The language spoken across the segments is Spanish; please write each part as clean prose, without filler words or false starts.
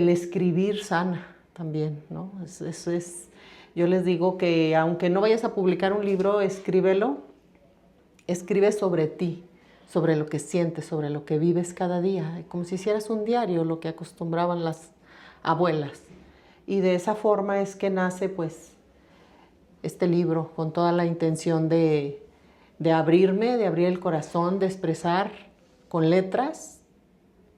El escribir sana también, ¿no? Eso es, yo les digo que aunque no vayas a publicar un libro, escríbelo, escribe sobre ti, sobre lo que sientes, sobre lo que vives cada día, como si hicieras un diario, lo que acostumbraban las abuelas. Y de esa forma es que nace pues este libro, con toda la intención de abrirme, de abrir el corazón, de expresar con letras,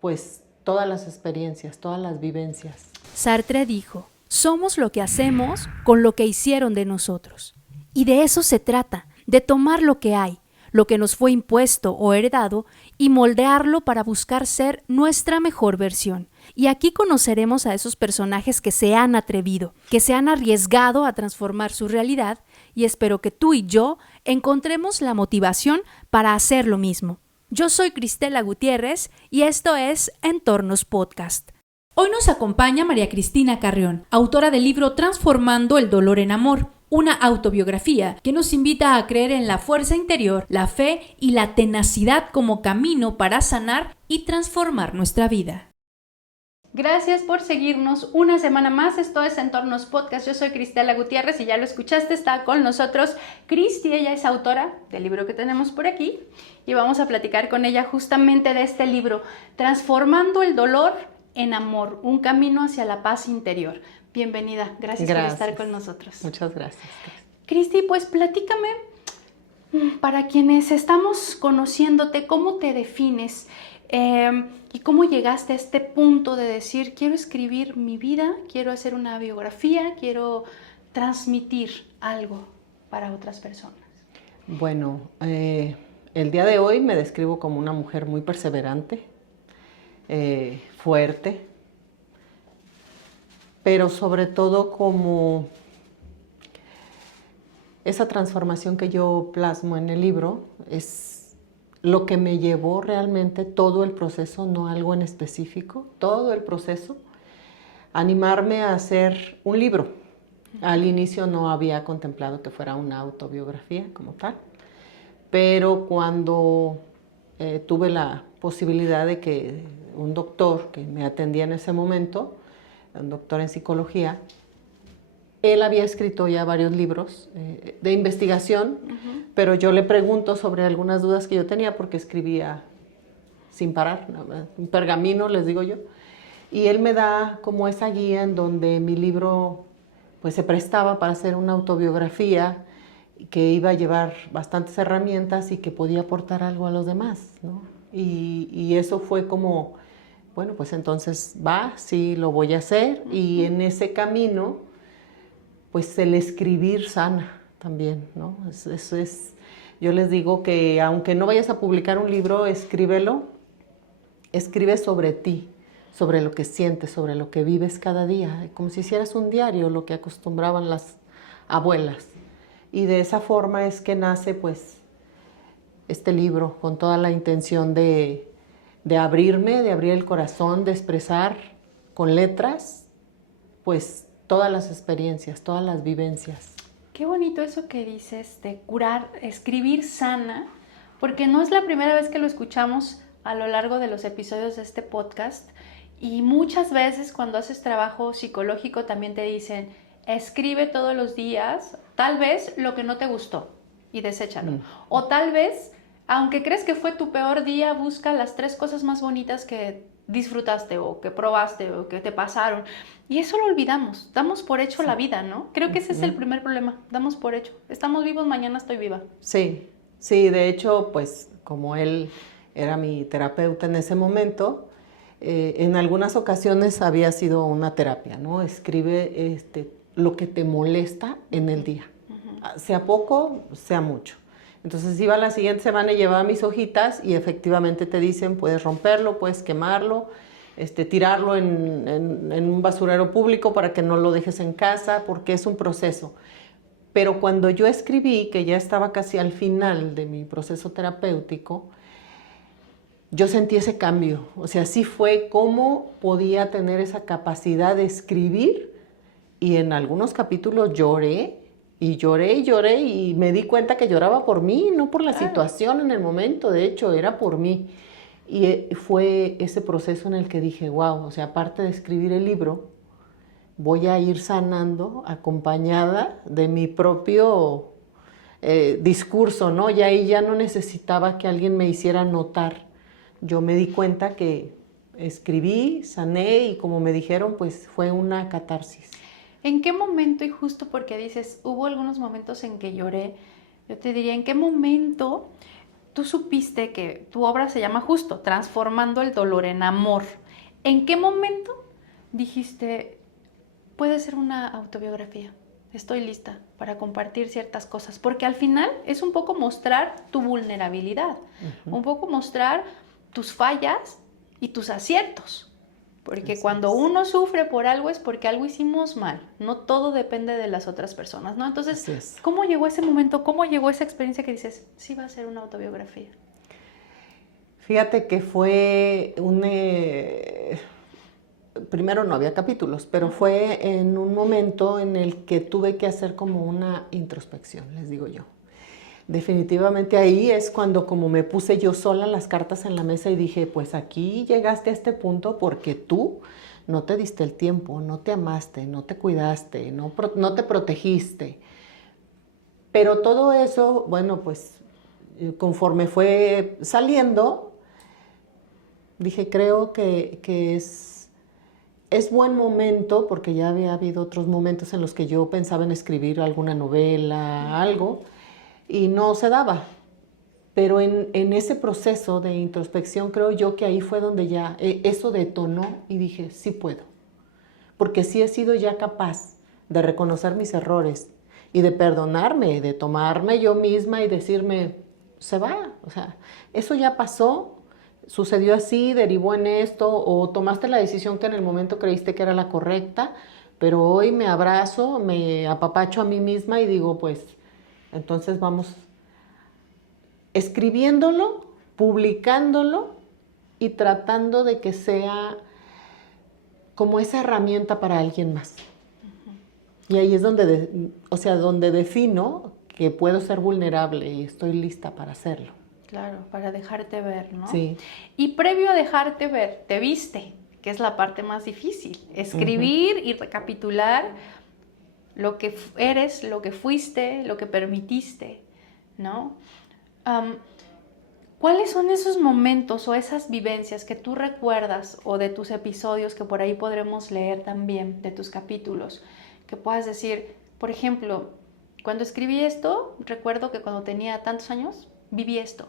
pues todas las experiencias, todas las vivencias. Sartre dijo, somos lo que hacemos con lo que hicieron de nosotros. Y de eso se trata, de tomar lo que hay, lo que nos fue impuesto o heredado, y moldearlo para buscar ser nuestra mejor versión. Y aquí conoceremos a esos personajes que se han atrevido, que se han arriesgado a transformar su realidad, y espero que tú y yo encontremos la motivación para hacer lo mismo. Yo soy Cristela Gutiérrez y esto es Entornos Podcast. Hoy nos acompaña María Cristina Carrión, autora del libro Transformando el dolor en amor, una autobiografía que nos invita a creer en la fuerza interior, la fe y la tenacidad como camino para sanar y transformar nuestra vida. Gracias por seguirnos una semana más. Esto es Entornos Podcast. Yo soy Cristela Gutiérrez y ya lo escuchaste, está con nosotros Cristi. Ella es autora del libro que tenemos por aquí y vamos a platicar con ella justamente de este libro, Transformando el dolor en amor, un camino hacia la paz interior. Bienvenida, gracias por estar con nosotros. Muchas gracias. Cristi, pues platícame, para quienes estamos conociéndote, ¿cómo te defines? ¿Y cómo llegaste a este punto de decir, quiero escribir mi vida, quiero hacer una biografía, quiero transmitir algo para otras personas? Bueno, el día de hoy me describo como una mujer muy perseverante, fuerte, pero sobre todo como esa transformación que yo plasmo en el libro es lo que me llevó realmente todo el proceso, no algo en específico, todo el proceso, animarme a hacer un libro. Al inicio no había contemplado que fuera una autobiografía como tal, pero cuando tuve la posibilidad de que un doctor que me atendía en ese momento, un doctor en psicología, él había escrito ya varios libros de investigación, pero yo le pregunto sobre algunas dudas que yo tenía porque escribía sin parar, un pergamino, les digo yo, y él me da como esa guía en donde mi libro pues se prestaba para hacer una autobiografía que iba a llevar bastantes herramientas y que podía aportar algo a los demás, ¿no? Y eso fue como, bueno, pues entonces sí, lo voy a hacer, y en ese camino pues el escribir sana también, ¿no? Eso es, yo les digo que aunque no vayas a publicar un libro, escríbelo, escribe sobre ti, sobre lo que sientes, sobre lo que vives cada día, como si hicieras un diario, lo que acostumbraban las abuelas. Y de esa forma es que nace pues este libro, con toda la intención de abrirme, de abrir el corazón, de expresar con letras, pues todas las experiencias, todas las vivencias. Qué bonito eso que dices de curar, escribir sana, porque no es la primera vez que lo escuchamos a lo largo de los episodios de este podcast, y muchas veces cuando haces trabajo psicológico también te dicen, escribe todos los días, tal vez lo que no te gustó y deséchalo, o tal vez, aunque crees que fue tu peor día, busca las 3 cosas más bonitas que disfrutaste o que probaste o que te pasaron, y eso lo olvidamos, damos por hecho la vida, ¿no? Creo que ese es el primer problema, damos por hecho, estamos vivos, mañana estoy viva. Sí, de hecho, pues como él era mi terapeuta en ese momento, en algunas ocasiones había sido una terapia, ¿no? Escribe lo que te molesta en el día, sea poco, sea mucho. Entonces iba la siguiente semana y llevaba mis hojitas y efectivamente te dicen, puedes romperlo, puedes quemarlo, tirarlo en un basurero público para que no lo dejes en casa, porque es un proceso. Pero cuando yo escribí, que ya estaba casi al final de mi proceso terapéutico, yo sentí ese cambio. O sea, sí fue cómo podía tener esa capacidad de escribir, y en algunos capítulos lloré, y lloré y lloré, y me di cuenta que lloraba por mí, no por la situación en el momento, de hecho era por mí. Y fue ese proceso en el que dije, wow, o sea, aparte de escribir el libro, voy a ir sanando acompañada de mi propio discurso, ¿no? Y ahí ya no necesitaba que alguien me hiciera notar. Yo me di cuenta que escribí, sané y como me dijeron, pues fue una catarsis. ¿En qué momento, y justo porque dices, hubo algunos momentos en que lloré, yo te diría, ¿en qué momento tú supiste que tu obra se llama justo, Transformando el dolor en amor? ¿En qué momento dijiste, puede ser una autobiografía? Estoy lista para compartir ciertas cosas, porque al final es un poco mostrar tu vulnerabilidad, un poco mostrar tus fallas y tus aciertos. Porque cuando uno sufre por algo es porque algo hicimos mal. No todo depende de las otras personas, ¿no? Entonces, ¿cómo llegó ese momento? ¿Cómo llegó esa experiencia que dices, sí va a ser una autobiografía? Fíjate que fue primero no había capítulos, pero fue en un momento en el que tuve que hacer como una introspección, les digo yo. Definitivamente ahí es cuando como me puse yo sola las cartas en la mesa y dije, pues aquí llegaste a este punto porque tú no te diste el tiempo, no te amaste, no te cuidaste, no te protegiste. Pero todo eso, bueno, pues conforme fue saliendo, dije, creo que es buen momento, porque ya había habido otros momentos en los que yo pensaba en escribir alguna novela, algo, y no se daba. Pero en ese proceso de introspección creo yo que ahí fue donde ya eso detonó y dije, sí puedo. Porque sí he sido ya capaz de reconocer mis errores y de perdonarme, de tomarme yo misma y decirme, se va. O sea, eso ya pasó, sucedió así, derivó en esto, o tomaste la decisión que en el momento creíste que era la correcta, pero hoy me abrazo, me apapacho a mí misma y digo, pues, entonces vamos escribiéndolo, publicándolo y tratando de que sea como esa herramienta para alguien más. Y ahí es donde, donde defino que puedo ser vulnerable y estoy lista para hacerlo. Claro, para dejarte ver, ¿no? Sí. Y previo a dejarte ver, te viste, que es la parte más difícil. Escribir y recapitular lo que eres, lo que fuiste, lo que permitiste, ¿no? ¿Cuáles son esos momentos o esas vivencias que tú recuerdas o de tus episodios que por ahí podremos leer también, de tus capítulos, que puedas decir, por ejemplo, cuando escribí esto, recuerdo que cuando tenía tantos años, viví esto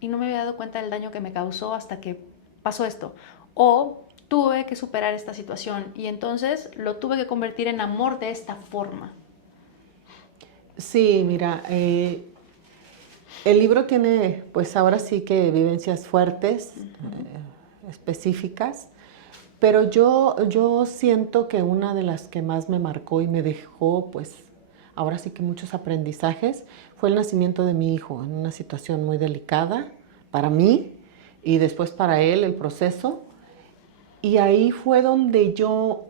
y no me había dado cuenta del daño que me causó hasta que pasó esto? O tuve que superar esta situación y entonces lo tuve que convertir en amor de esta forma. Sí, mira, el libro tiene, pues ahora sí que vivencias fuertes, específicas, pero yo siento que una de las que más me marcó y me dejó, pues ahora sí que muchos aprendizajes, fue el nacimiento de mi hijo en una situación muy delicada para mí y después para él, el proceso. Y ahí fue donde yo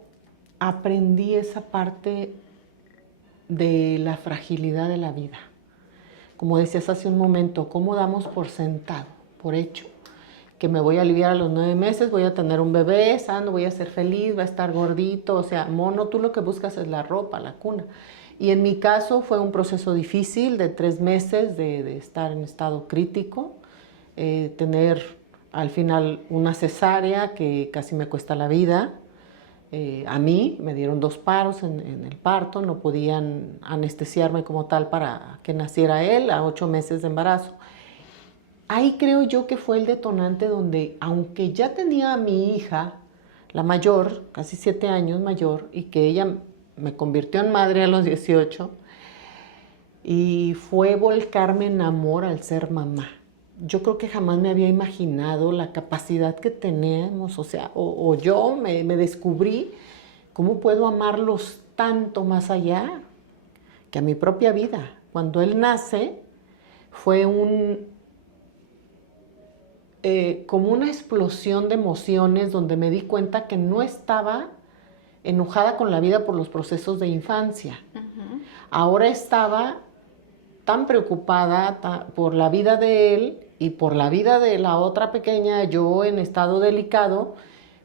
aprendí esa parte de la fragilidad de la vida. Como decías hace un momento, ¿cómo damos por sentado, por hecho? Que me voy a aliviar a los 9 meses, voy a tener un bebé sano, voy a ser feliz, va a estar gordito, o sea, mono, tú lo que buscas es la ropa, la cuna. Y en mi caso fue un proceso difícil de 3 meses de estar en estado crítico, tener al final una cesárea que casi me cuesta la vida. A mí me dieron 2 paros en el parto, no podían anestesiarme como tal para que naciera él a 8 meses de embarazo. Ahí creo yo que fue el detonante donde, aunque ya tenía a mi hija, la mayor, casi 7 años mayor, y que ella me convirtió en madre a los 18, y fue volcarme en amor al ser mamá. Yo creo que jamás me había imaginado la capacidad que tenemos, o sea, o yo me descubrí cómo puedo amarlos tanto más allá que a mi propia vida. Cuando él nace fue como una explosión de emociones donde me di cuenta que no estaba enojada con la vida por los procesos de infancia. Ahora estaba tan preocupada por la vida de él y por la vida de la otra pequeña, yo en estado delicado,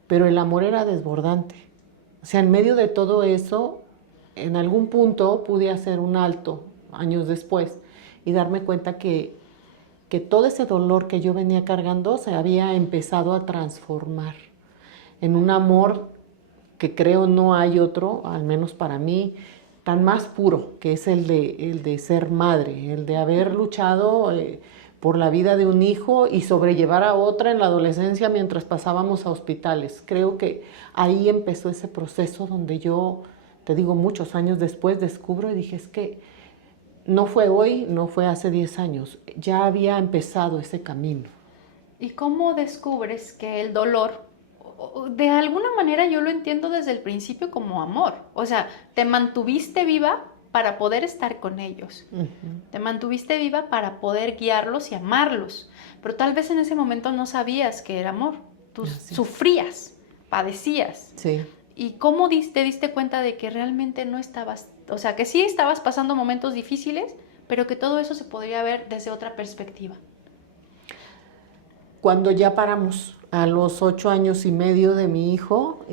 pero el amor era desbordante. O sea, en medio de todo eso, en algún punto pude hacer un alto años después y darme cuenta que todo ese dolor que yo venía cargando se había empezado a transformar en un amor que creo no hay otro, al menos para mí, tan más puro, que es el de ser madre, el de haber luchado por la vida de un hijo y sobrellevar a otra en la adolescencia mientras pasábamos a hospitales. Creo que ahí empezó ese proceso donde yo, te digo, muchos años después descubro y dije, es que no fue hoy, no fue hace 10 años, ya había empezado ese camino. ¿Y cómo descubres que el dolor, de alguna manera yo lo entiendo desde el principio como amor? O sea, te mantuviste viva para poder estar con ellos. Te mantuviste viva para poder guiarlos y amarlos. Pero tal vez en ese momento no sabías que era amor. Tú sufrías, padecías. Sí. ¿Y cómo te diste cuenta de que realmente no estabas, o sea, que sí estabas pasando momentos difíciles, pero que todo eso se podría ver desde otra perspectiva? Cuando ya paramos a los 8 años y medio de mi hijo,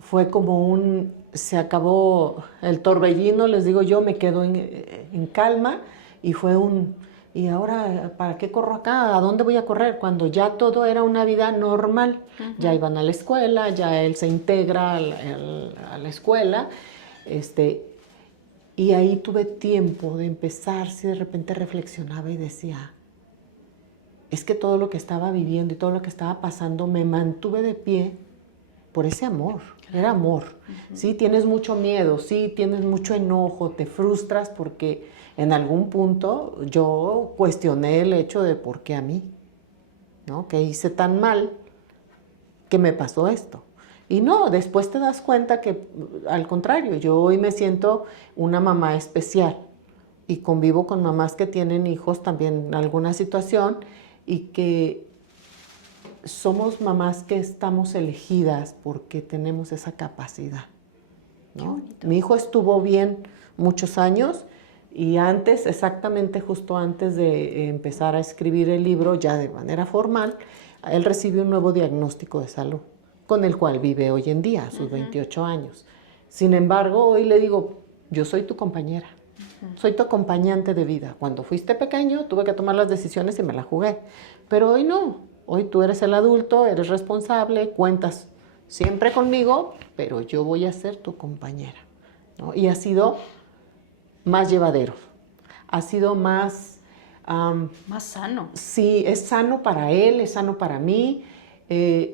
fue como se acabó el torbellino, les digo yo, me quedo en calma y fue ¿y ahora para qué corro acá? ¿A dónde voy a correr? Cuando ya todo era una vida normal, ya iban a la escuela, ya él se integra a la escuela, y ahí tuve tiempo de empezar, si de repente reflexionaba y decía, es que todo lo que estaba viviendo y todo lo que estaba pasando me mantuve de pie por ese amor, era amor. Sí, tienes mucho miedo, sí, tienes mucho enojo, te frustras porque en algún punto yo cuestioné el hecho de por qué a mí, ¿no? Que hice tan mal que me pasó esto. Y no, después te das cuenta que al contrario, yo hoy me siento una mamá especial y convivo con mamás que tienen hijos también en alguna situación y que somos mamás que estamos elegidas porque tenemos esa capacidad, ¿no? Mi hijo estuvo bien muchos años y antes, exactamente justo antes de empezar a escribir el libro, ya de manera formal, él recibió un nuevo diagnóstico de salud, con el cual vive hoy en día, a sus 28 años. Sin embargo, hoy le digo, yo soy tu compañera, soy tu acompañante de vida. Cuando fuiste pequeño, tuve que tomar las decisiones y me la jugué, pero hoy no. Hoy tú eres el adulto, eres responsable, cuentas siempre conmigo, pero yo voy a ser tu compañera, ¿no? Y ha sido más llevadero, ha sido más... más sano. Sí, es sano para él, es sano para mí.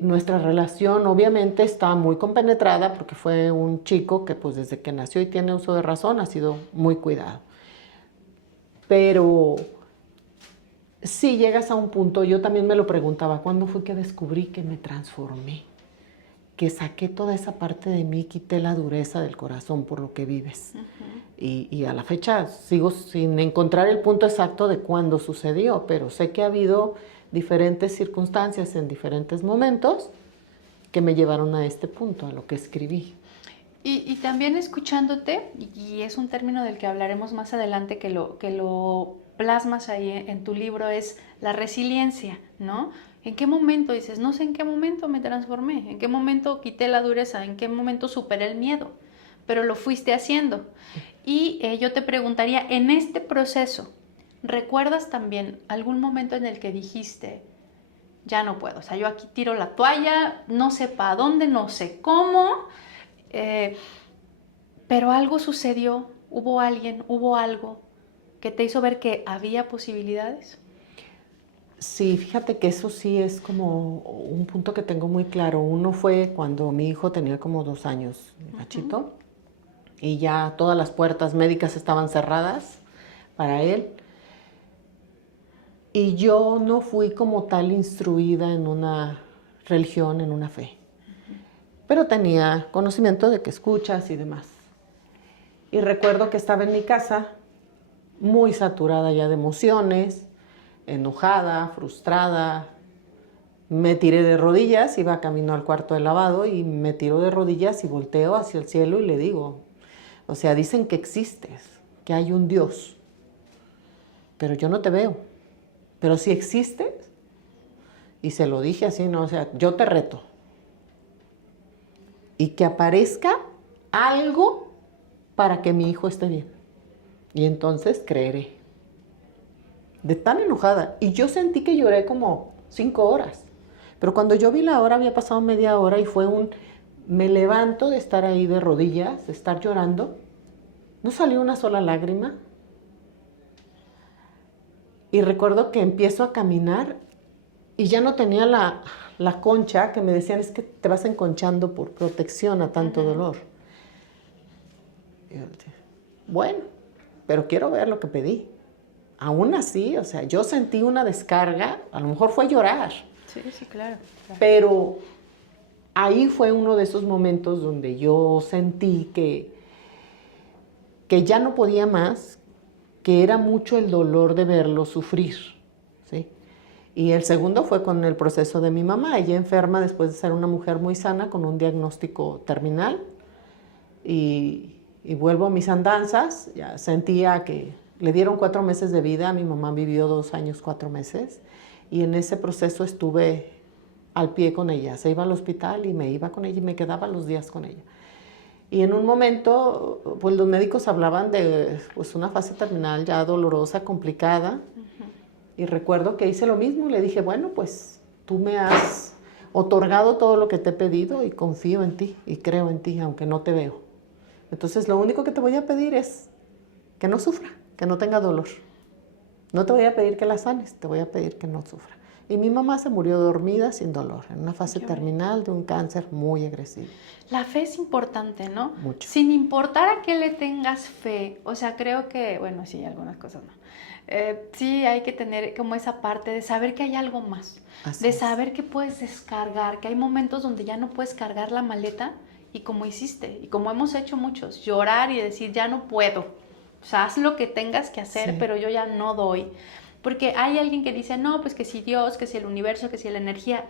Nuestra relación obviamente está muy compenetrada porque fue un chico que pues desde que nació y tiene uso de razón ha sido muy cuidado. Pero... sí, llegas a un punto, yo también me lo preguntaba, ¿cuándo fue que descubrí que me transformé? Que saqué toda esa parte de mí, quité la dureza del corazón por lo que vives. Y a la fecha sigo sin encontrar el punto exacto de cuándo sucedió, pero sé que ha habido diferentes circunstancias en diferentes momentos que me llevaron a este punto, a lo que escribí. Y también escuchándote, y es un término del que hablaremos más adelante, que lo plasmas ahí en tu libro, es la resiliencia, ¿no? ¿En qué momento dices, no sé en qué momento me transformé, en qué momento quité la dureza, en qué momento superé el miedo, pero lo fuiste haciendo? Y yo te preguntaría, en este proceso, ¿recuerdas también algún momento en el que dijiste, ya no puedo, o sea, yo aquí tiro la toalla, no sé para dónde, no sé cómo, pero algo sucedió, hubo alguien, hubo algo que te hizo ver que había posibilidades? Sí, fíjate que eso sí es como un punto que tengo muy claro. Uno fue cuando mi hijo tenía como 2 años, Nachito, y ya todas las puertas médicas estaban cerradas para él. Y yo no fui como tal instruida en una religión, en una fe. Pero tenía conocimiento de que escuchas y demás. Y recuerdo que estaba en mi casa, muy saturada ya de emociones, enojada, frustrada. Me tiré de rodillas, iba camino al cuarto de lavado y me tiro de rodillas y volteo hacia el cielo y le digo, o sea, dicen que existes, que hay un Dios, pero yo no te veo. pero si existes, y se lo dije así, ¿no? O sea, yo te reto. Y que aparezca algo para que mi hijo esté bien. Y entonces creeré. De tan enojada. Y yo sentí que lloré como 5 horas. Pero cuando yo vi la hora, había pasado media hora y fue me levanto de estar ahí de rodillas, de estar llorando. No salió una sola lágrima. Y recuerdo que empiezo a caminar y ya no tenía la concha, que me decían, es que te vas enconchando por protección a tanto dolor. Y yo dije, bueno, pero quiero ver lo que pedí. Aún así, o sea, yo sentí una descarga, a lo mejor fue llorar. Sí, sí, claro. Pero ahí fue uno de esos momentos donde yo sentí que ya no podía más, que era mucho el dolor de verlo sufrir, ¿sí? Y el segundo fue con el proceso de mi mamá. Ella enferma después de ser una mujer muy sana con un diagnóstico terminal. Y vuelvo a mis andanzas. Ya sentía que le dieron 4 meses de vida. Mi mamá vivió 2 años, 4 meses. Y en ese proceso estuve al pie con ella. Se iba al hospital y me iba con ella y me quedaba los días con ella. Y en un momento, pues los médicos hablaban de pues, una fase terminal ya dolorosa, complicada. Y recuerdo que hice lo mismo, le dije, bueno, pues tú me has otorgado todo lo que te he pedido y confío en ti y creo en ti, aunque no te veo. Entonces lo único que te voy a pedir es que no sufra, que no tenga dolor. No te voy a pedir que la sanes, te voy a pedir que no sufra. Y mi mamá se murió dormida sin dolor, en una fase terminal de un cáncer muy agresivo. La fe es importante, ¿no? Mucho. Sin importar a qué le tengas fe. O sea, creo que, bueno, sí, algunas cosas no. Sí, hay que tener como esa parte de saber que hay algo más. Así de es. saber que puedes descargar, que hay momentos donde ya no puedes cargar la maleta y como hiciste, y como hemos hecho muchos, llorar y decir, ya no puedo. O sea, haz lo que tengas que hacer, Sí. pero yo ya no doy. Porque hay alguien que dice, no, pues que si Dios, que si el universo, que si la energía.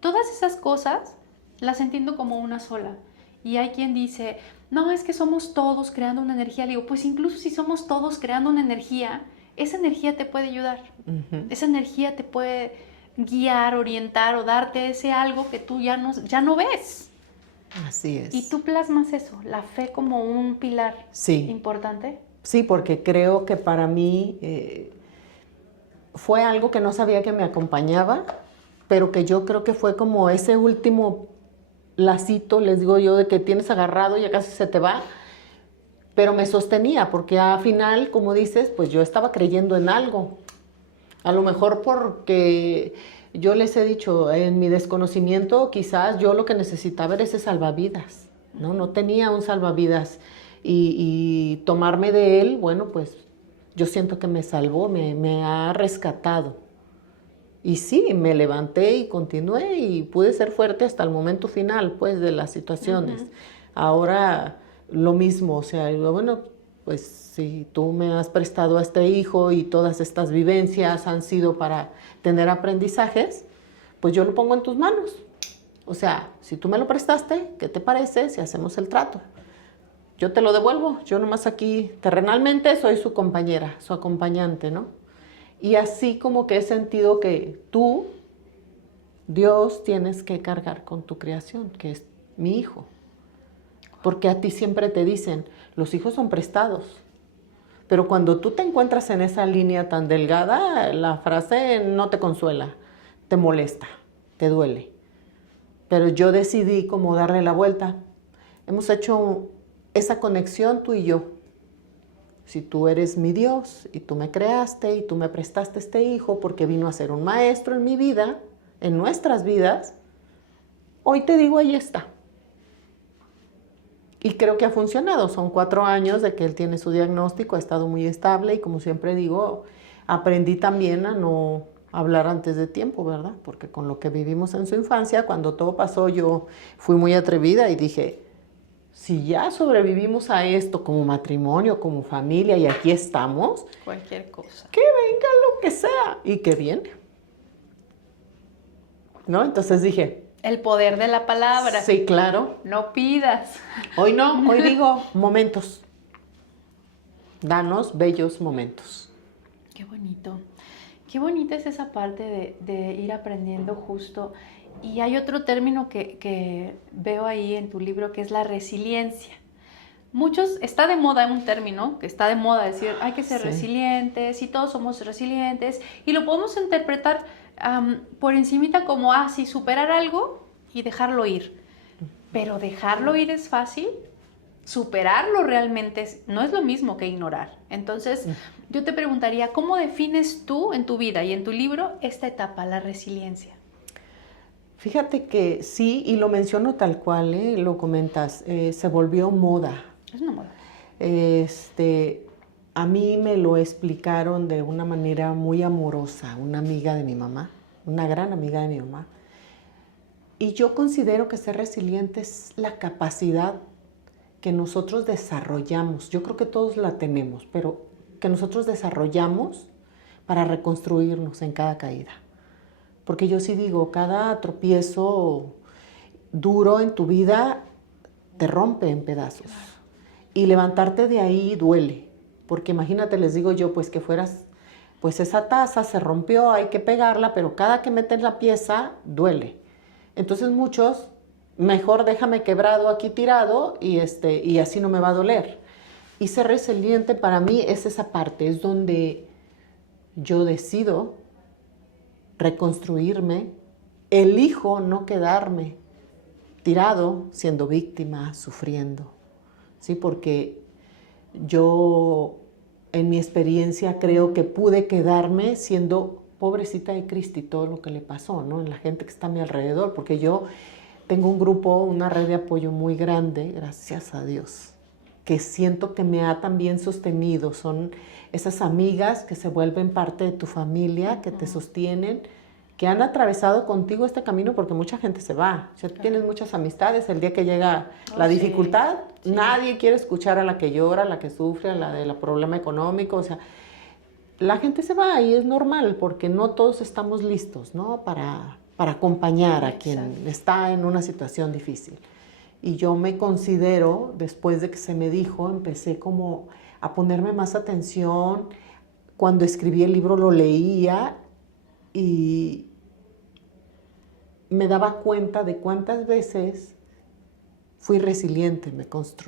Todas esas cosas las entiendo como una sola. Y hay quien dice, no, es que somos todos creando una energía. Le digo, pues incluso si somos todos creando una energía, esa energía te puede ayudar. Esa energía te puede guiar, orientar o darte ese algo que tú ya no ves. Así es. Y tú plasmas eso, la fe como un pilar importante. Sí, porque creo que para mí fue algo que no sabía que me acompañaba, pero que yo creo que fue como ese último lacito, les digo yo, de que tienes agarrado y ya casi se te va, pero me sostenía, porque al final, como dices, pues yo estaba creyendo en algo. A lo mejor porque yo les he dicho, en mi desconocimiento, quizás yo lo que necesitaba era ese salvavidas, ¿no? No tenía un salvavidas y tomarme de él, bueno, pues yo siento que me salvó, me ha rescatado. Y sí, me levanté y continué y pude ser fuerte hasta el momento final, pues, de las situaciones. Ahora, lo mismo, o sea, bueno, pues, si tú me has prestado a este hijo y todas estas vivencias han sido para tener aprendizajes, pues yo lo pongo en tus manos. O sea, si tú me lo prestaste, ¿qué te parece si hacemos el trato? Yo te lo devuelvo, yo nomás aquí terrenalmente soy su compañera, su acompañante, ¿no? Y así como que he sentido que tú, Dios, tienes que cargar con tu creación, que es mi hijo. Porque a ti siempre te dicen, los hijos son prestados. Pero cuando tú te encuentras en esa línea tan delgada, la frase no te consuela, te molesta, te duele. Pero yo decidí como darle la vuelta. Hemos hecho esa conexión tú y yo. Si tú eres mi Dios y tú me creaste y tú me prestaste este hijo porque vino a ser un maestro en mi vida, en nuestras vidas, hoy te digo, ahí está. Y creo que ha funcionado. Son 4 años de que él tiene su diagnóstico, ha estado muy estable y como siempre digo, aprendí también a no hablar antes de tiempo, ¿verdad? Porque con lo que vivimos en su infancia, cuando todo pasó, yo fui muy atrevida y dije, si ya sobrevivimos a esto como matrimonio, como familia y aquí estamos, Cualquier cosa. que venga lo que sea y que viene. ¿No? Entonces dije, El poder de la palabra. sí, claro. No pidas. Hoy no, hoy digo momentos. Danos bellos momentos. Qué bonito. Qué bonita es esa parte de ir aprendiendo justo. Y hay otro término que veo ahí en tu libro que es la resiliencia. Muchos, está de moda un término, que está de moda decir hay que ser Sí. resilientes y todos somos resilientes y lo podemos interpretar por encimita como, sí, superar algo y dejarlo ir. Pero dejarlo ir es fácil, superarlo realmente no es lo mismo que ignorar. Entonces, yo te preguntaría, ¿cómo defines tú en tu vida y en tu libro esta etapa, la resiliencia? Fíjate que sí, y lo menciono tal cual, lo comentas, se volvió moda. Es una moda. A mí me lo explicaron de una manera muy amorosa, una amiga de mi mamá, una gran amiga de mi mamá. Y yo considero que ser resiliente es la capacidad que nosotros desarrollamos. Yo creo que todos la tenemos, pero que nosotros desarrollamos para reconstruirnos en cada caída. Porque yo sí digo, cada tropiezo duro en tu vida te rompe en pedazos. Y levantarte de ahí duele. Porque imagínate, les digo yo, pues que fueras, pues esa taza se rompió, hay que pegarla, pero cada que metes la pieza duele. Entonces muchos, mejor déjame quebrado aquí tirado y así no me va a doler. Y ser resiliente para mí es esa parte, es donde yo decido reconstruirme, elijo no quedarme tirado siendo víctima, sufriendo, ¿sí? Porque yo en mi experiencia creo que pude quedarme siendo pobrecita de Cristi todo lo que le pasó, ¿no? En la gente que está a mi alrededor, porque yo tengo un grupo, una red de apoyo muy grande, gracias a Dios, que siento que me ha también sostenido. Son esas amigas que se vuelven parte de tu familia, que te sostienen, que han atravesado contigo este camino, porque mucha gente se va. O sea, tú tienes muchas amistades, el día que llega la dificultad, sí. Nadie quiere escuchar a la que llora, a la que sufre, a la del problema económico. O sea, la gente se va y es normal, porque no todos estamos listos, ¿no? Para acompañar a quien está en una situación difícil. Y yo me considero, después de que se me dijo, empecé como a ponerme más atención. Cuando escribí el libro lo leía y me daba cuenta de cuántas veces fui resiliente,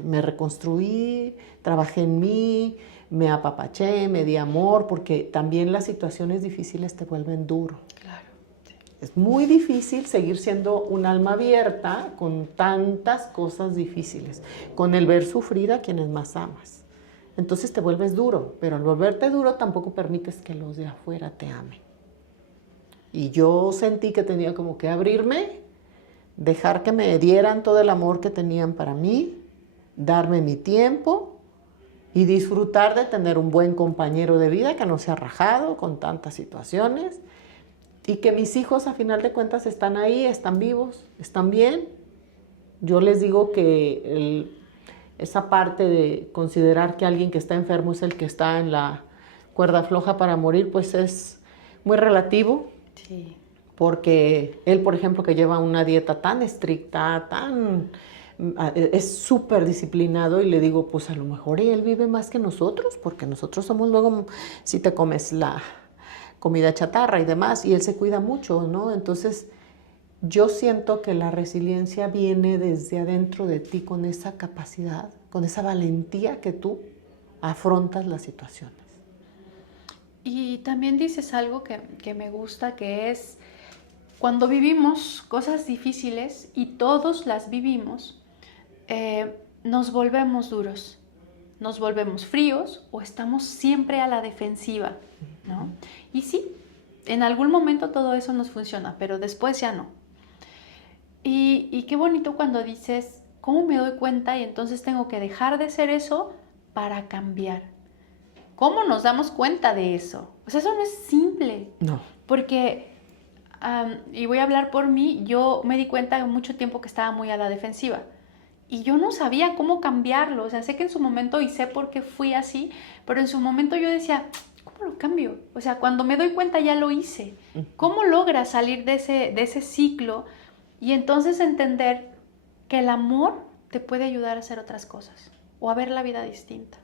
me reconstruí, trabajé en mí, me apapaché, me di amor, porque también las situaciones difíciles te vuelven duro. Claro. Sí. Es muy difícil seguir siendo un alma abierta con tantas cosas difíciles, con el ver sufrir a quienes más amas. Entonces te vuelves duro, pero al volverte duro tampoco permites que los de afuera te amen. Y yo sentí que tenía como que abrirme, dejar que me dieran todo el amor que tenían para mí, darme mi tiempo y disfrutar de tener un buen compañero de vida que no se ha rajado con tantas situaciones y que mis hijos a final de cuentas están ahí, están vivos, están bien. Yo les digo que esa parte de considerar que alguien que está enfermo es el que está en la cuerda floja para morir, pues es muy relativo. Sí. Porque él, por ejemplo, que lleva una dieta tan estricta, es súper disciplinado, y le digo, pues a lo mejor él vive más que nosotros, porque nosotros somos luego, si te comes la comida chatarra y demás, y él se cuida mucho, ¿no? Entonces, yo siento que la resiliencia viene desde adentro de ti, con esa capacidad, con esa valentía que tú afrontas las situaciones. Y también dices algo que me gusta, que es cuando vivimos cosas difíciles, y todos las vivimos, nos volvemos duros, nos volvemos fríos o estamos siempre a la defensiva, ¿no? Y sí, en algún momento todo eso nos funciona, pero después ya no. Y qué bonito cuando dices, ¿cómo me doy cuenta? Y entonces tengo que dejar de ser eso para cambiar. ¿Cómo nos damos cuenta de eso? O sea, eso no es simple. No. Porque, y voy a hablar por mí, yo me di cuenta en mucho tiempo que estaba muy a la defensiva. Y yo no sabía cómo cambiarlo. O sea, sé que en su momento, y sé por qué fui así, pero en su momento yo decía, ¿cómo lo cambio? O sea, cuando me doy cuenta ya lo hice. ¿Cómo logras salir de ese ciclo? Y entonces entender que el amor te puede ayudar a hacer otras cosas o a ver la vida distinta.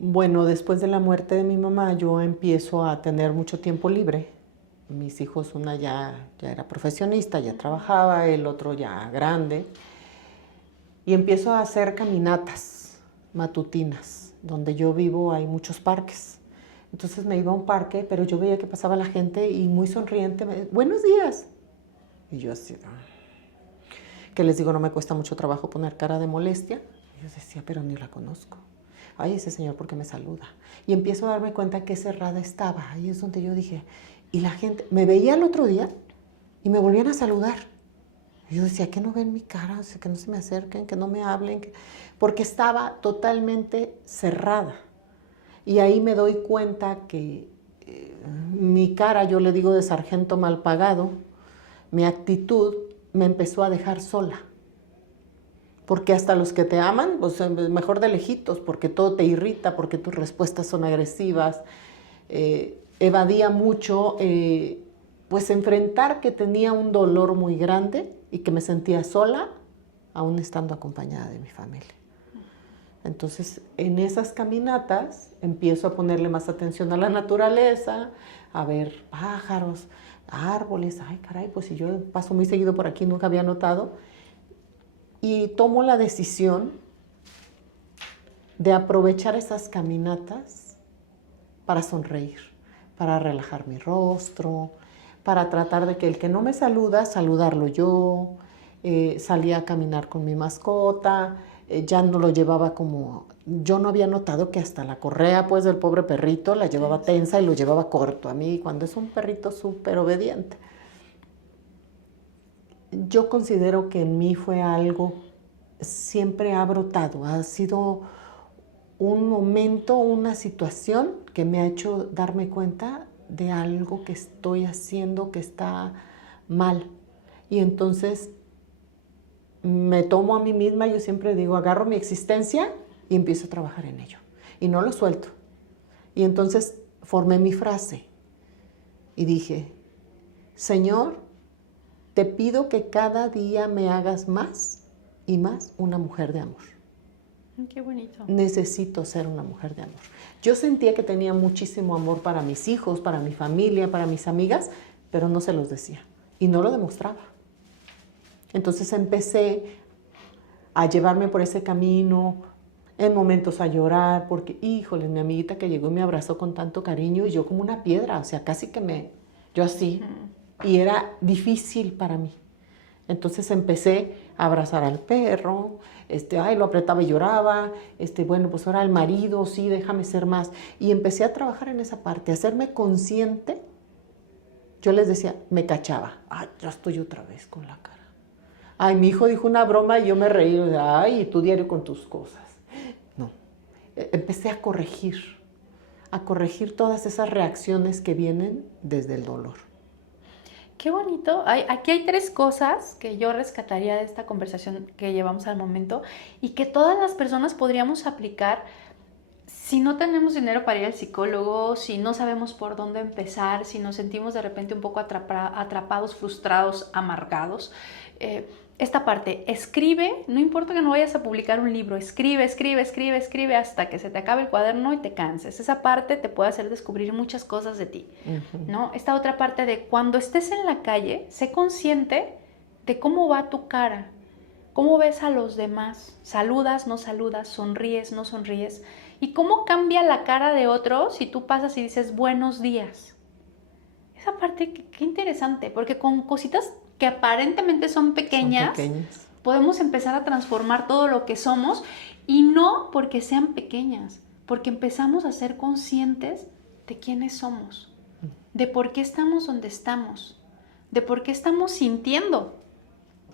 Bueno, después de la muerte de mi mamá, yo empiezo a tener mucho tiempo libre. Mis hijos, una ya era profesionista, ya trabajaba, el otro ya grande. Y empiezo a hacer caminatas matutinas. Donde yo vivo hay muchos parques. Entonces me iba a un parque, pero yo veía que pasaba la gente y muy sonriente me decía, buenos días. Y yo así, que les digo, no me cuesta mucho trabajo poner cara de molestia. Y yo decía, pero ni la conozco. Ay, ese señor, ¿por qué me saluda? Y empiezo a darme cuenta que cerrada estaba. Ahí es donde yo dije, y la gente me veía el otro día y me volvían a saludar. Y yo decía, que no ven mi cara, o sea, que no se me acerquen, que no me hablen, porque estaba totalmente cerrada. Y ahí me doy cuenta que mi cara, yo le digo de sargento mal pagado, mi actitud me empezó a dejar sola. Porque hasta los que te aman, pues mejor de lejitos, porque todo te irrita, porque tus respuestas son agresivas. Evadía mucho, pues enfrentar que tenía un dolor muy grande y que me sentía sola, aún estando acompañada de mi familia. Entonces, en esas caminatas empiezo a ponerle más atención a la naturaleza, a ver pájaros, árboles. Ay, caray, pues si yo paso muy seguido por aquí, nunca había notado. Y tomo la decisión de aprovechar esas caminatas para sonreír, para relajar mi rostro, para tratar de que el que no me saluda, saludarlo yo. Salía a caminar con mi mascota, ya no lo llevaba como... Yo no había notado que hasta la correa, pues, del pobre perrito la llevaba tensa y lo llevaba corto. A mí, cuando es un perrito súper obediente. Yo considero que en mí fue algo, siempre ha brotado, ha sido un momento, una situación que me ha hecho darme cuenta de algo que estoy haciendo que está mal. Y entonces me tomo a mí misma, yo siempre digo, agarro mi existencia y empiezo a trabajar en ello. Y no lo suelto. Y entonces formé mi frase y dije, Señor, te pido que cada día me hagas más y más una mujer de amor. Qué bonito. Necesito ser una mujer de amor. Yo sentía que tenía muchísimo amor para mis hijos, para mi familia, para mis amigas, pero no se los decía y no lo demostraba. Entonces empecé a llevarme por ese camino, en momentos a llorar, porque, híjole, mi amiguita que llegó y me abrazó con tanto cariño y yo como una piedra, o sea, casi que yo así. Y era difícil para mí. Entonces empecé a abrazar al perro, lo apretaba y lloraba, bueno, pues ahora al marido, sí, déjame ser más. Y empecé a trabajar en esa parte, a hacerme consciente. Yo les decía, me cachaba, ay, ya estoy otra vez con la cara. Ay, mi hijo dijo una broma y yo me reí, ay, y tú diario con tus cosas. No, empecé a corregir todas esas reacciones que vienen desde el dolor. Qué bonito. Aquí hay 3 cosas que yo rescataría de esta conversación que llevamos al momento y que todas las personas podríamos aplicar si no tenemos dinero para ir al psicólogo, si no sabemos por dónde empezar, si nos sentimos de repente un poco atrapados, frustrados, amargados. Esta parte, escribe, no importa que no vayas a publicar un libro, escribe hasta que se te acabe el cuaderno y te canses. Esa parte te puede hacer descubrir muchas cosas de ti, ¿no? Esta otra parte de cuando estés en la calle, sé consciente de cómo va tu cara, cómo ves a los demás, saludas, no saludas, sonríes, no sonríes, y cómo cambia la cara de otro si tú pasas y dices buenos días. Esa parte, qué interesante, porque con cositas que aparentemente son pequeñas, podemos empezar a transformar todo lo que somos, y no porque sean pequeñas, porque empezamos a ser conscientes de quiénes somos, de por qué estamos donde estamos, de por qué estamos sintiendo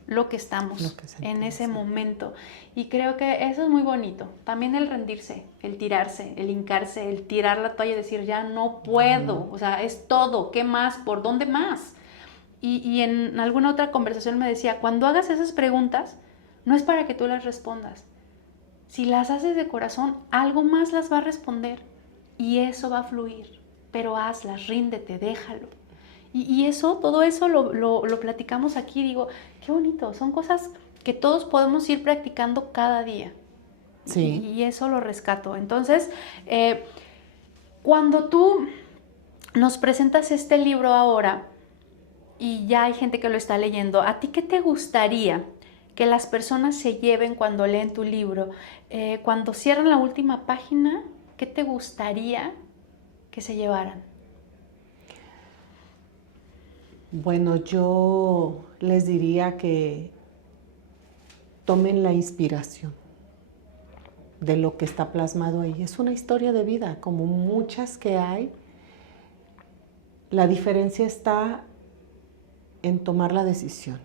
lo que estamos en ese momento. Y creo que eso es muy bonito. También el rendirse, el tirarse, el hincarse, el tirar la toalla y decir ya no puedo, o sea, es todo, ¿qué más? ¿Por dónde más? Y en alguna otra conversación me decía, cuando hagas esas preguntas, no es para que tú las respondas. Si las haces de corazón, algo más las va a responder y eso va a fluir. Pero hazlas, ríndete, déjalo. Y eso, todo eso lo platicamos aquí. Digo, qué bonito, son cosas que todos podemos ir practicando cada día. Sí. Y eso lo rescato. Entonces, cuando tú nos presentas este libro ahora y ya hay gente que lo está leyendo, ¿a ti qué te gustaría que las personas se lleven cuando leen tu libro? Cuando cierran la última página, ¿qué te gustaría que se llevaran? Bueno, yo les diría que tomen la inspiración de lo que está plasmado ahí. Es una historia de vida, como muchas que hay. La diferencia está en tomar la decisión.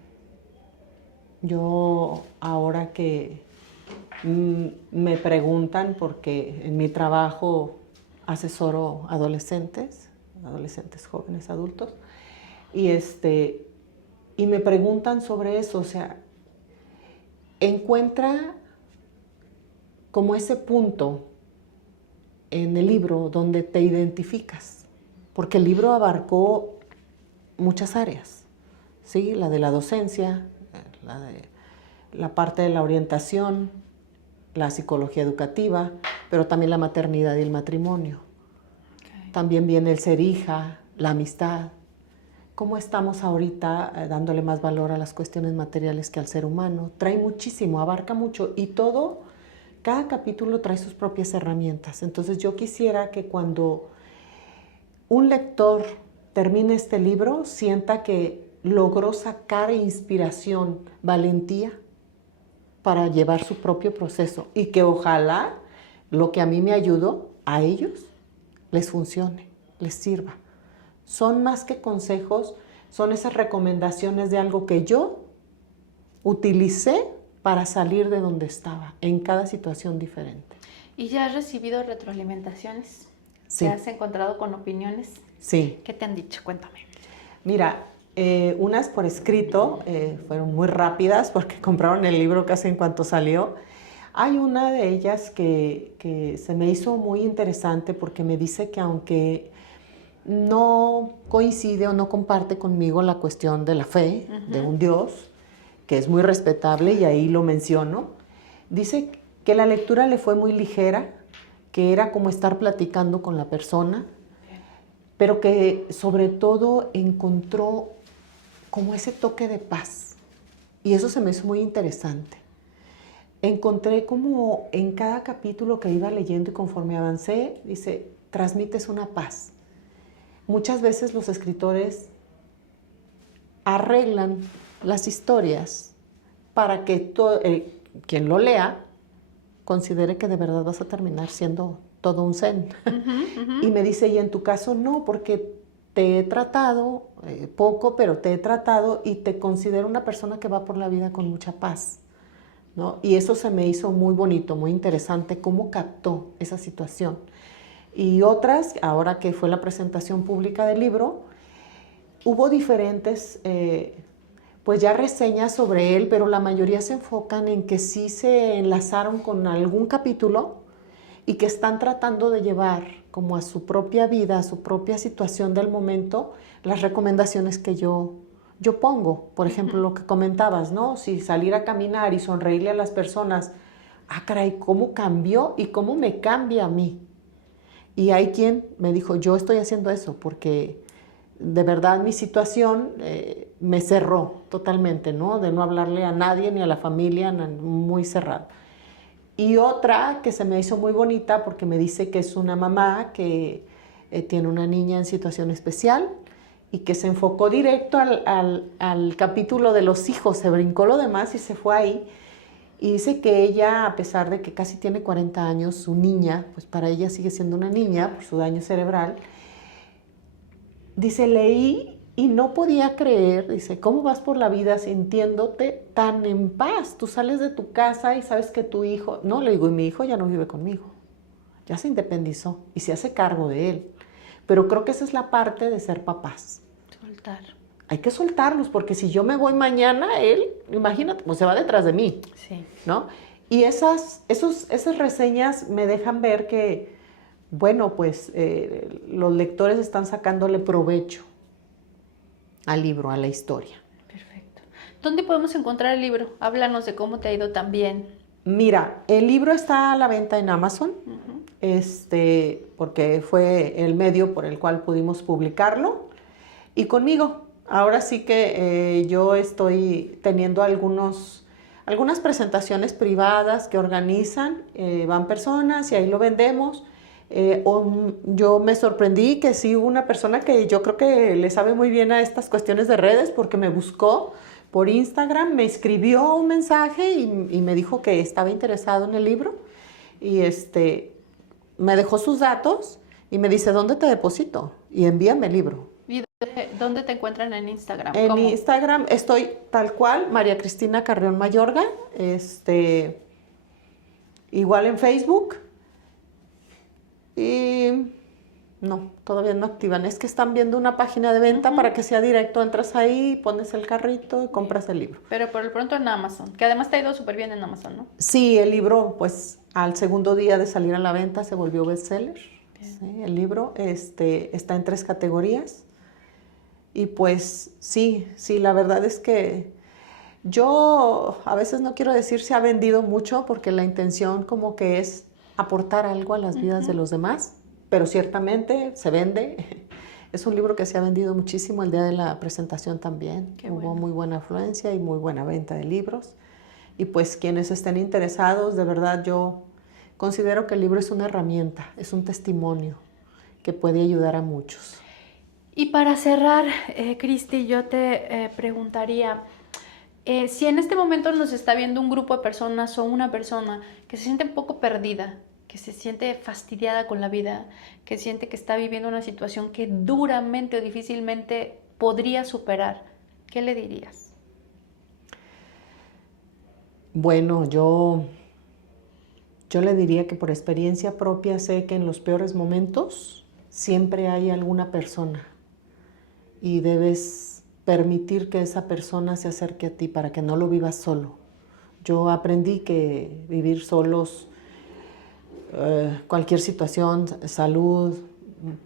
Yo ahora que me preguntan, porque en mi trabajo asesoro adolescentes jóvenes, adultos, y me preguntan sobre eso, o sea, encuentra como ese punto en el libro donde te identificas, porque el libro abarcó muchas áreas, ¿sí? La de la docencia, la parte de la orientación, la psicología educativa, pero también la maternidad y el matrimonio. Okay. También viene el ser hija, la amistad. ¿Cómo estamos ahorita dándole más valor a las cuestiones materiales que al ser humano? Trae muchísimo, abarca mucho y todo, cada capítulo trae sus propias herramientas. Entonces yo quisiera que cuando un lector termine este libro, sienta que logró sacar inspiración, valentía para llevar su propio proceso y que ojalá lo que a mí me ayudó, a ellos les funcione, les sirva. Son más que consejos, son esas recomendaciones de algo que yo utilicé para salir de donde estaba, en cada situación diferente. ¿Y ya has recibido retroalimentaciones? Sí. ¿Te has encontrado con opiniones? Sí. ¿Qué te han dicho? Cuéntame. Mira, unas por escrito, fueron muy rápidas porque compraron el libro casi en cuanto salió. Hay una de ellas que se me hizo muy interesante porque me dice que aunque no coincide o no comparte conmigo la cuestión de la fe, de un Dios, que es muy respetable y ahí lo menciono, dice que la lectura le fue muy ligera, que era como estar platicando con la persona, pero que sobre todo encontró como ese toque de paz. Y eso se me hizo muy interesante. Encontré como en cada capítulo que iba leyendo y conforme avancé, dice, transmites una paz. Muchas veces los escritores arreglan las historias para que quien lo lea considere que de verdad vas a terminar siendo todo un zen. Y me dice, y en tu caso no, porque te he tratado, poco, pero te he tratado y te considero una persona que va por la vida con mucha paz, ¿no? Y eso se me hizo muy bonito, muy interesante, cómo captó esa situación. Y otras, ahora que fue la presentación pública del libro, hubo diferentes, pues ya reseñas sobre él, pero la mayoría se enfocan en que sí se enlazaron con algún capítulo y que están tratando de llevar como a su propia vida, a su propia situación del momento, las recomendaciones que yo pongo. Por ejemplo, lo que comentabas, ¿no? Si salir a caminar y sonreírle a las personas, ah, caray, ¿cómo cambió y cómo me cambia a mí? Y hay quien me dijo, yo estoy haciendo eso porque de verdad mi situación me cerró totalmente, ¿no? De no hablarle a nadie ni a la familia, muy cerrado. Y otra que se me hizo muy bonita porque me dice que es una mamá que tiene una niña en situación especial y que se enfocó directo al capítulo de los hijos, se brincó lo demás y se fue ahí. Y dice que ella, a pesar de que casi tiene 40 años, su niña, pues para ella sigue siendo una niña por su daño cerebral. Dice, leí y no podía creer, dice, ¿cómo vas por la vida sintiéndote tan en paz? Tú sales de tu casa y sabes que tu hijo, no, le digo, y mi hijo ya no vive conmigo, ya se independizó y se hace cargo de él. Pero creo que esa es la parte de ser papás. Soltar. Hay que soltarlos, porque si yo me voy mañana, él, imagínate, pues se va detrás de mí, sí, ¿no? Y esas reseñas me dejan ver que, bueno, pues los lectores están sacándole provecho al libro, a la historia. Perfecto. ¿Dónde podemos encontrar el libro? Háblanos de cómo te ha ido también. Mira, el libro está a la venta en Amazon, porque fue el medio por el cual pudimos publicarlo, y conmigo. Ahora sí que yo estoy teniendo algunas presentaciones privadas que organizan, van personas y ahí lo vendemos. Yo me sorprendí que sí hubo una persona que yo creo que le sabe muy bien a estas cuestiones de redes, porque me buscó por Instagram, me escribió un mensaje y me dijo que estaba interesado en el libro, y me dejó sus datos y me dice, ¿dónde te deposito? Y envíame el libro. ¿Y dónde te encuentran en Instagram? En ¿Cómo? Instagram estoy tal cual, María Cristina Carrión Mayorga, igual en Facebook, y no, todavía no activan. Es que están viendo una página de venta para que sea directo, entras ahí, pones el carrito y compras el libro. Pero por el pronto en Amazon, que además te ha ido súper bien en Amazon, ¿no? Sí, el libro, pues al segundo día de salir a la venta se volvió bestseller. Sí, el libro está en 3 categorías. Y pues sí, la verdad es que yo a veces no quiero decir se ha vendido mucho, porque la intención como que es aportar algo a las vidas de los demás, pero ciertamente se vende. Es un libro que se ha vendido muchísimo. El día de la presentación también hubo muy buena afluencia y muy buena venta de libros. Y pues quienes estén interesados, de verdad yo considero que el libro es una herramienta, es un testimonio que puede ayudar a muchos. Y para cerrar, Cristi, yo te preguntaría, si en este momento nos está viendo un grupo de personas o una persona que se siente un poco perdida, que se siente fastidiada con la vida, que siente que está viviendo una situación que duramente o difícilmente podría superar, ¿qué le dirías? Bueno, yo le diría que por experiencia propia sé que en los peores momentos siempre hay alguna persona, y debes permitir que esa persona se acerque a ti para que no lo vivas solo. Yo aprendí que vivir solos, cualquier situación, salud,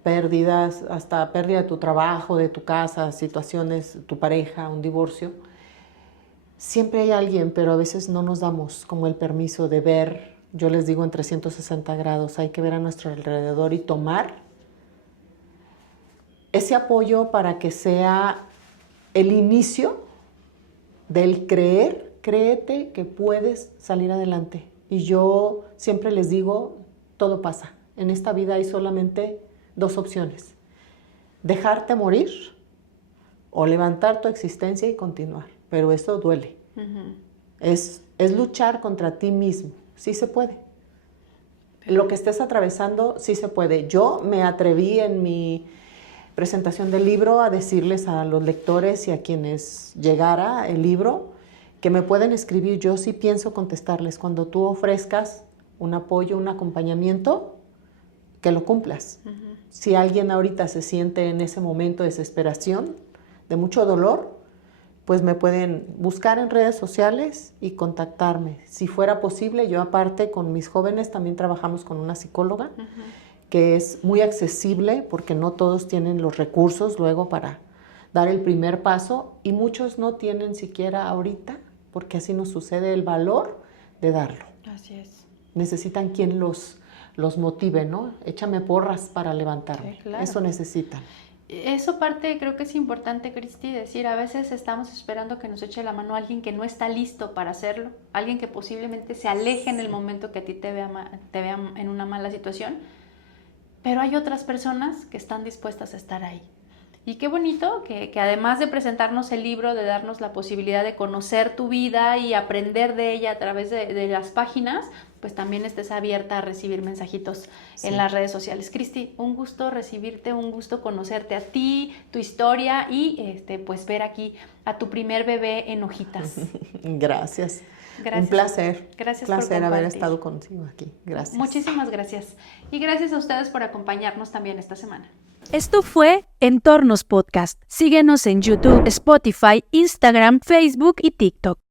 pérdidas, hasta pérdida de tu trabajo, de tu casa, situaciones, tu pareja, un divorcio, siempre hay alguien, pero a veces no nos damos como el permiso de ver. Yo les digo en 360 grados, hay que ver a nuestro alrededor y tomar ese apoyo para que sea el inicio del créete que puedes salir adelante. Y yo siempre les digo, todo pasa. En esta vida hay solamente 2 opciones: dejarte morir o levantar tu existencia y continuar. Pero eso duele. Es luchar contra ti mismo. Sí se puede. Lo que estés atravesando, sí se puede. Yo me atreví en mi presentación del libro a decirles a los lectores y a quienes llegara el libro que me pueden escribir. Yo sí pienso contestarles. Cuando tú ofrezcas un apoyo, un acompañamiento, que lo cumplas. Si alguien ahorita se siente en ese momento de desesperación, de mucho dolor, pues me pueden buscar en redes sociales y contactarme. Si fuera posible, yo aparte con mis jóvenes también trabajamos con una psicóloga que es muy accesible, porque no todos tienen los recursos luego para dar el primer paso, y muchos no tienen siquiera ahorita, porque así nos sucede, el valor de darlo. Así es. Necesitan quien los motive, ¿no? Échame porras para levantarme. Sí, claro. Eso necesitan. Eso parte, creo que es importante, Cristi, decir, a veces estamos esperando que nos eche la mano alguien que no está listo para hacerlo, alguien que posiblemente se aleje en el momento que a ti te vea en una mala situación, pero hay otras personas que están dispuestas a estar ahí. Y qué bonito que además de presentarnos el libro, de darnos la posibilidad de conocer tu vida y aprender de ella a través de las páginas, pues también estés abierta a recibir mensajitos en las redes sociales. Cristi, un gusto recibirte, un gusto conocerte a ti, tu historia y pues ver aquí a tu primer bebé en hojitas. Gracias. Gracias. Un placer. Gracias por compartir. haber estado contigo aquí. Gracias. Muchísimas gracias. Y gracias a ustedes por acompañarnos también esta semana. Esto fue Entornos Podcast. Síguenos en YouTube, Spotify, Instagram, Facebook y TikTok.